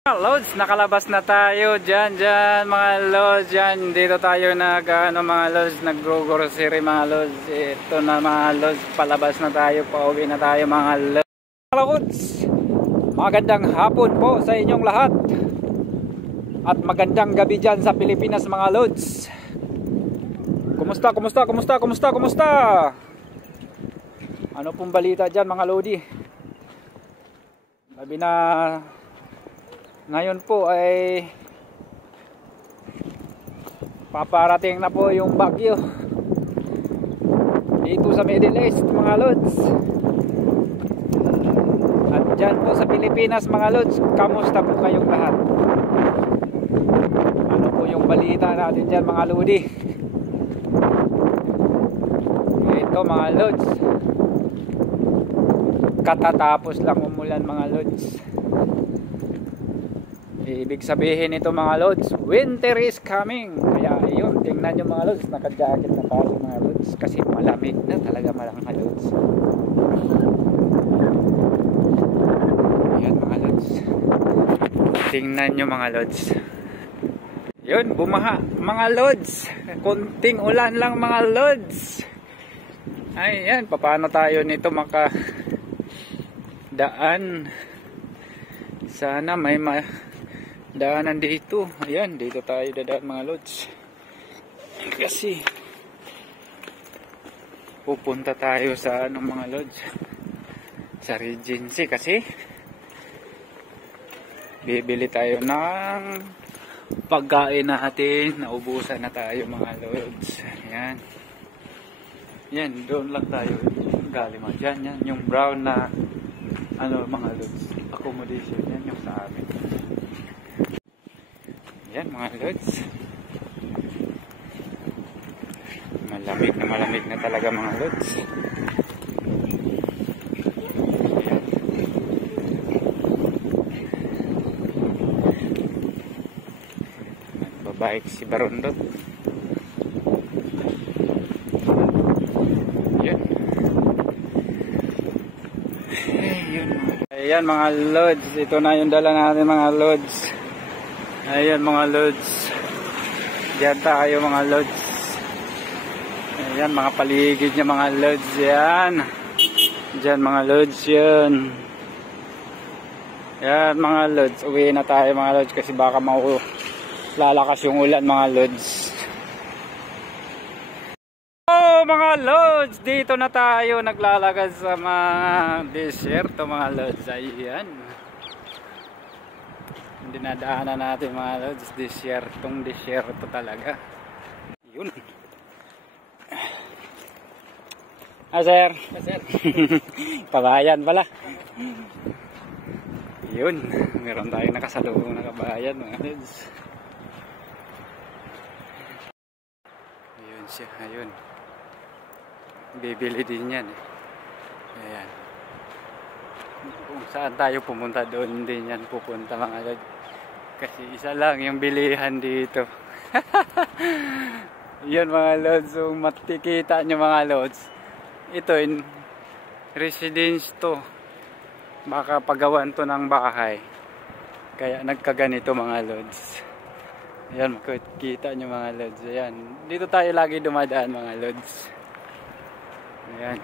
Mga lods, nakalabas na tayo dyan mga lods, dyan dito tayo mga lods, nag-grocery mga lods. Ito na mga lods, palabas na tayo, pauwi na tayo mga lods. Mga lods, magandang hapon po sa inyong lahat at magandang gabi dyan sa Pilipinas mga lods. Kumusta? Ano pong balita dyan mga lodi? Sabi na ngayon po ay paparating na po yung bagyo dito sa Middle East mga lods. At dyan po sa Pilipinas mga lods, kamusta po kayong lahat? Ano po yung balita natin dyan mga lodi? Ito mga lods, katatapos lang umulan mga lods. Ibig sabihin ito mga lods, winter is coming. Kaya yun, tingnan nyo mga lods, naka-jacket na tayo mga lods kasi malamig na talaga mga lods. Ayan mga lods, tingnan nyo mga lods. Yun, bumaha mga lods, kunting ulan lang mga lods. Ayan, paano tayo nito makadaan? Sana may daanan dito. Ayan, dito tayo dadaan mga lods. Kasi pupunta tayo sa mga lods, sa Regency kasi bibili tayo ng pagkain natin. Naubusan na tayo mga lods. Ayan. Yan, doon lang tayo galing dyan. Yan, yung brown na mga lods, accommodation. Yan yung sa amin. Yan mga lods, malamig na talaga mga lods. Ayan. Nagbabike si Barondot. Ayan mga lods, ito na yung dala natin mga lods. Ayan mga lods, diyan tayo mga lods. Ayan mga paligid niya mga lods. Yan diyan mga lods yan. Yan mga lods, uwi na tayo mga lods kasi baka lalakas yung ulan mga lods. Oh mga lods, dito na tayo naglalakad sa mga desierto mga lods. Ayan, dinadaanan natin mga lods, desierto talaga. Yun. Sir. Kabayan pala. Yun, meron tayong nakasalubong na kabayan mga lods. Ayun siya, ayun. Bibili din yan. Ayan. Kung saan tayo pumunta, doon din yan pupunta mga lods. Kasi isa lang yung bilihan dito. Yan mga lods, so matikita nyo mga lods. Ito in residence to. Baka pagawan to ng bahay. Kaya nagkaganito mga lods. Ayan, makikita nyo mga lods. Ayan, dito tayo lagi dumadaan mga lods. Ayan.